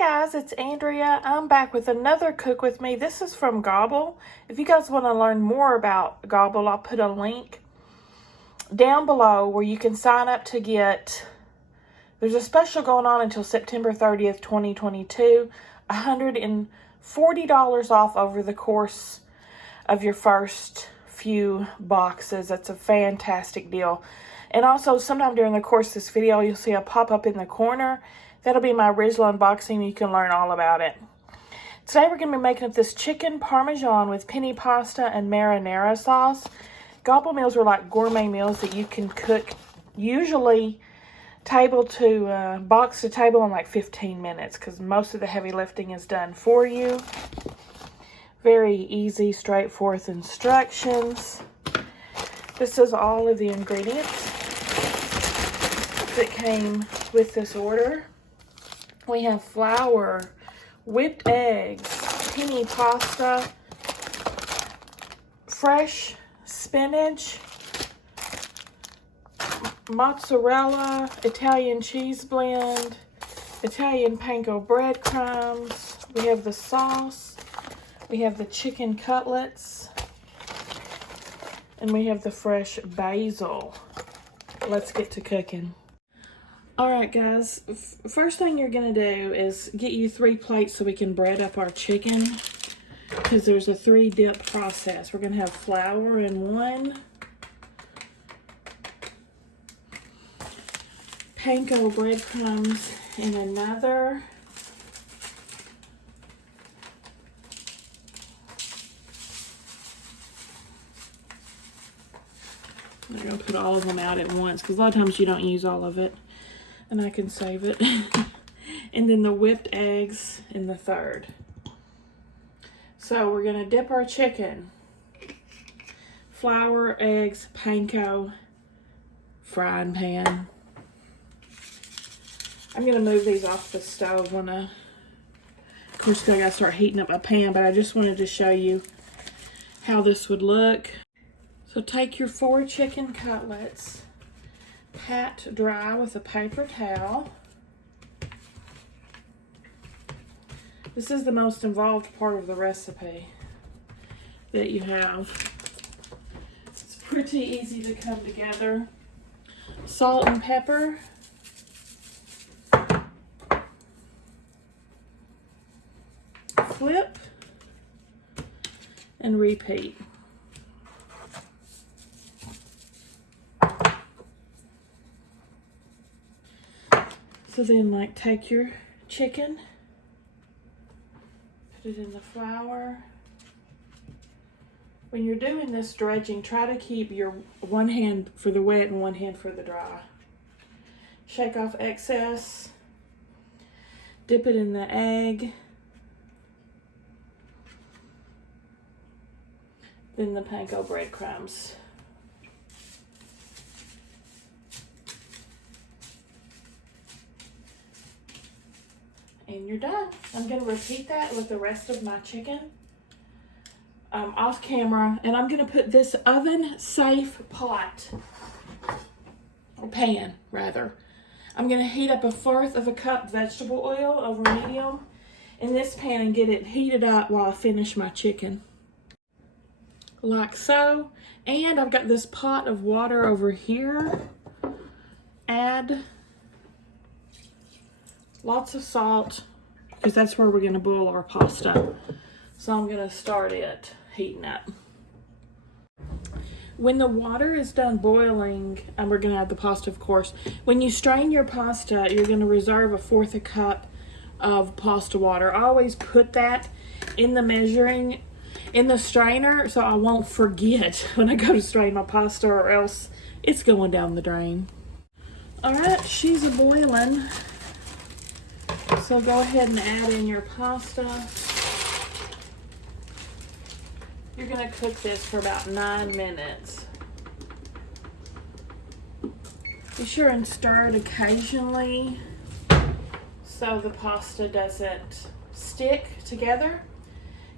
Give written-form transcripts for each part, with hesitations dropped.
Guys, it's Andrea. I'm back with another Cook With Me. This is from Gobble. If you guys want to learn more about Gobble, I'll put a link down below where you can sign up to get, there's a special going on until September 30th, 2022, $140 off over the course of your first few boxes. That's a fantastic deal. And also, sometime during the course of this video, you'll see a pop-up in the corner. That'll be my original unboxing. You can learn all about it. Today we're going to be making up this chicken Parmesan with penne pasta and marinara sauce. Gobble meals are like gourmet meals that you can cook, usually box to table in like 15 minutes because most of the heavy lifting is done for you. Very easy, straightforward instructions. This is all of the ingredients that came with this order. We have flour, whipped eggs, penne pasta, fresh spinach, mozzarella, Italian cheese blend, Italian panko breadcrumbs. We have the sauce. We have the chicken cutlets. And we have the fresh basil. Let's get to cooking. Alright guys, first thing you're going to do is get you 3 plates so we can bread up our chicken. Because there's a 3-dip process. We're going to have flour in one. Panko breadcrumbs in another. I'm going to put all of them out at once because a lot of times you don't use all of it. And I can save it. And then the whipped eggs in the third. So we're going to dip our chicken. Flour, eggs, panko, frying pan. I'm going to move these off the stove when of course I got to start heating up my pan, but I just wanted to show you how this would look. So take your 4 chicken cutlets, pat dry with a paper towel. This is the most involved part of the recipe that you have. It's pretty easy to come together. Salt and pepper. Flip and repeat. So then take your chicken, put it in the flour. When you're doing this dredging, try to keep your one hand for the wet and one hand for the dry. Shake off excess, dip it in the egg, then the panko breadcrumbs. And you're done. I'm going to repeat that with the rest of my chicken off camera. And I'm going to put this oven-safe pot, or pan, rather. I'm going to heat up 1/4 of a cup vegetable oil over medium in this pan and get it heated up while I finish my chicken. Like so. And I've got this pot of water over here. Add lots of salt, because that's where we're going to boil our pasta. So I'm going to start it heating up. When the water is done boiling, and we're going to add the pasta, of course. When you strain your pasta, you're going to reserve 1/4 a cup of pasta water. I always put that in the strainer so I won't forget when I go to strain my pasta, or else it's going down the drain. Alright, she's a-boiling. So go ahead and add in your pasta. You're going to cook this for about 9 minutes. Be sure and stir it occasionally so the pasta doesn't stick together.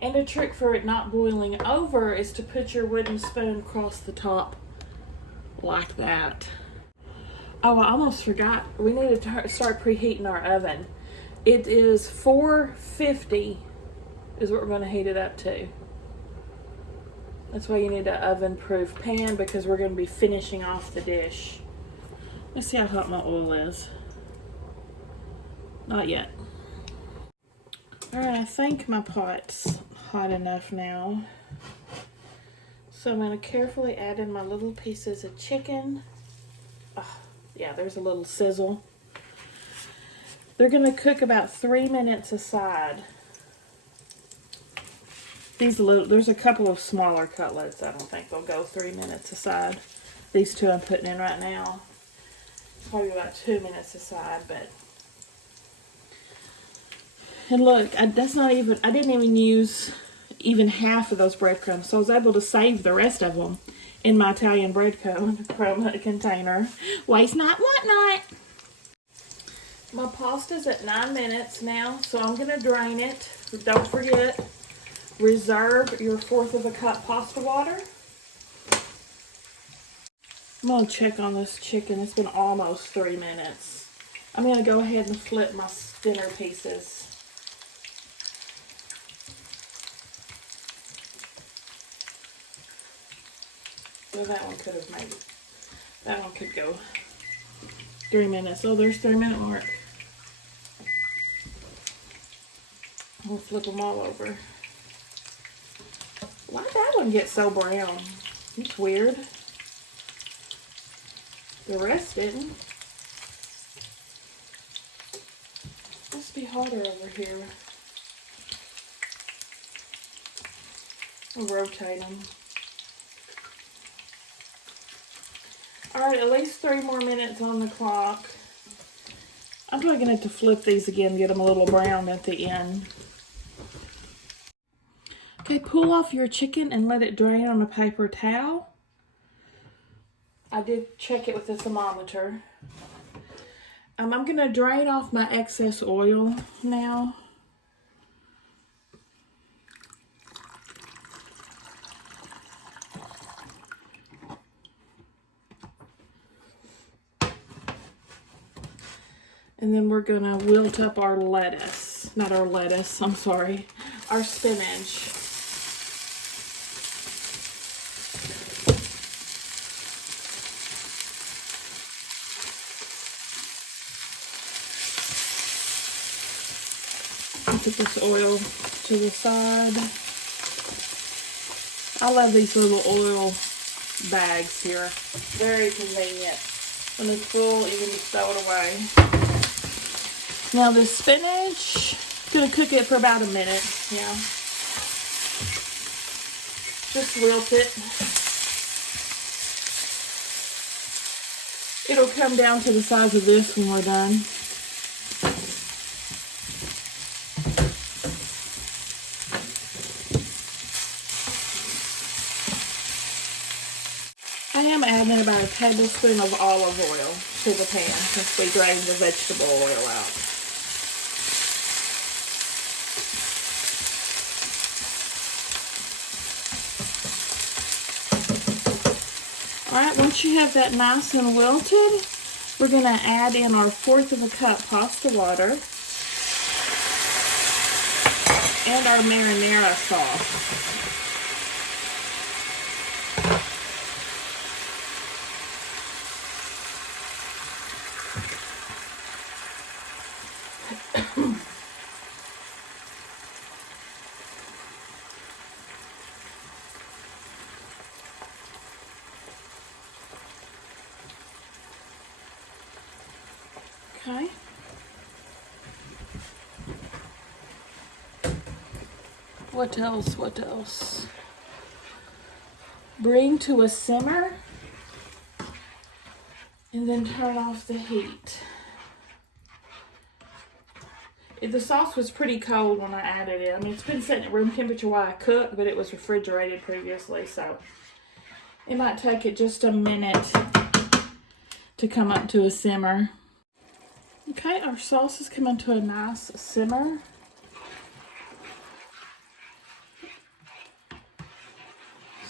And a trick for it not boiling over is to put your wooden spoon across the top like that. Oh, I almost forgot. We need to start preheating our oven. It is 450 is what we're going to heat it up to. That's why you need an oven-proof pan, because we're going to be finishing off the dish. Let's see how hot my oil is. Not yet. Alright, I think my pot's hot enough now. So I'm going to carefully add in my little pieces of chicken. Oh, yeah, there's a little sizzle. They're going to cook about 3 minutes aside. There's a couple of smaller cutlets. I don't think they'll go 3 minutes aside. These two I'm putting in right now. Probably about 2 minutes aside, but. And look, I didn't even use even half of those breadcrumbs, so I was able to save the rest of them in my Italian breadcrumb container. Waste not, want not. My pasta's at 9 minutes now, so I'm gonna drain it. Don't forget, reserve your 1/4 of a cup pasta water. I'm gonna check on this chicken. It's been almost 3 minutes. I'm gonna go ahead and flip my thinner pieces. Well, that one could have made it. That one could go 3 minutes. Oh, there's 3-minute mark. We'll flip them all over. Why did that one get so brown? It's weird. The rest didn't. Must be hotter over here. I'll rotate them. Alright, at least 3 more minutes on the clock. I'm probably going to have to flip these again, get them a little brown at the end. Okay, pull off your chicken and let it drain on a paper towel. I did check it with the thermometer. I'm going to drain off my excess oil now. And then we're going to wilt up our lettuce. Not our lettuce, I'm sorry. Our spinach. I'll put this oil to the side. I love these little oil bags here. Very convenient. When it's full, you can just throw it away. Now the spinach, I'm going to cook it for about a minute. Yeah. Just wilt it. It'll come down to the size of this when we're done. I am adding about a tablespoon of olive oil to the pan since we drained the vegetable oil out. Alright, once you have that nice and wilted, we're going to add in our 1/4 of a cup pasta water and our marinara sauce. Okay. What else? What else? Bring to a simmer and then turn off the heat. The sauce was pretty cold when I added it. I mean, it's been sitting at room temperature while I cooked, but it was refrigerated previously, so it might take it just a minute to come up to a simmer. Okay, our sauce is coming to a nice simmer.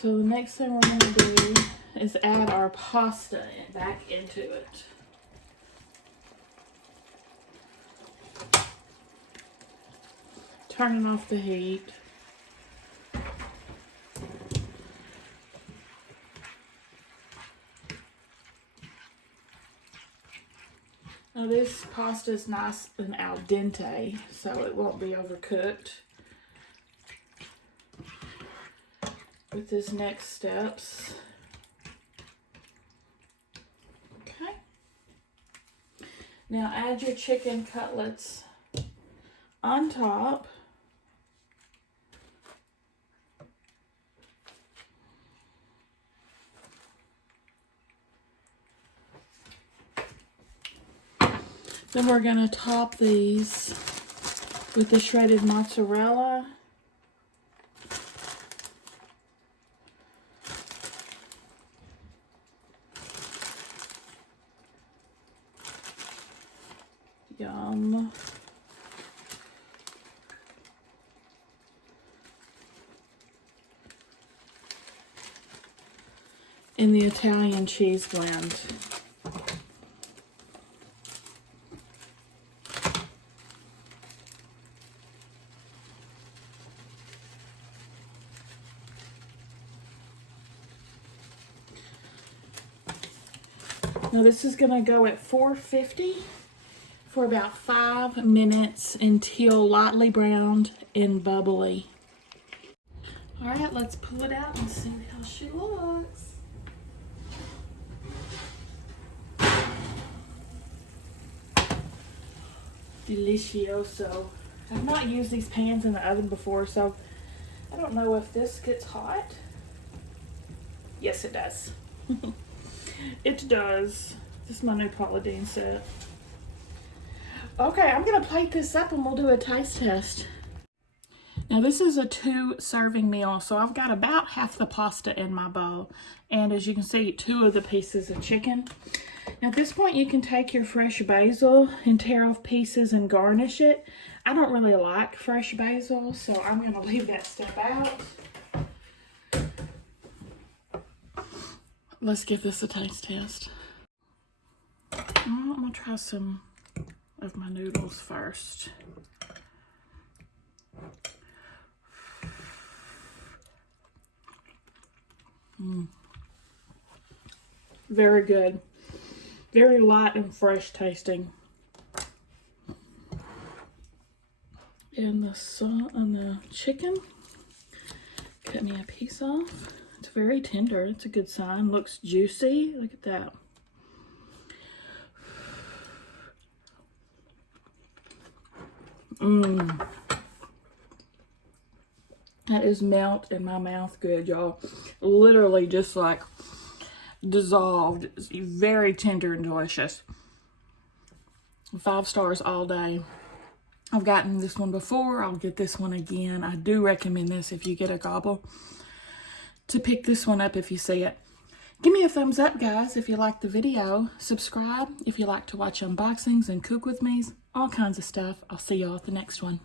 So the next thing we're going to do is add our pasta back into it. turning off the heat. Now this pasta is nice and al dente, so it won't be overcooked. With this next steps. Okay. Now add your chicken cutlets on top. Then we're going to top these with the shredded mozzarella. Yum. And the Italian cheese blend. Now this is going to go at 450 for about 5 minutes until lightly browned and bubbly. All right, let's pull it out and see how she looks. Delicioso. I've not used these pans in the oven before, so I don't know if this gets hot. Yes, it does. It does. This is my new Paula Deen set. Okay, I'm gonna plate this up and we'll do a taste test. Now this is a 2-serving meal, so I've got about half the pasta in my bowl. And as you can see, 2 of the pieces of chicken. Now at this point you can take your fresh basil and tear off pieces and garnish it. I don't really like fresh basil, so I'm gonna leave that step out. Let's give this a taste test. I'm gonna try some of my noodles first. Very good. Very light and fresh tasting. And the chicken. Cut me a piece off. It's very tender. It's a good sign. Looks juicy. Look at that. That is melt in my mouth good, y'all. Literally just like dissolved. It's very tender and delicious. 5 stars all day. I've gotten this one before. I'll get this one again. I do recommend this if you get a Gobble, to pick this one up if you see it. Give me a thumbs up, guys, if you like the video. Subscribe if you like to watch unboxings and cook with me. All kinds of stuff. I'll see y'all at the next one.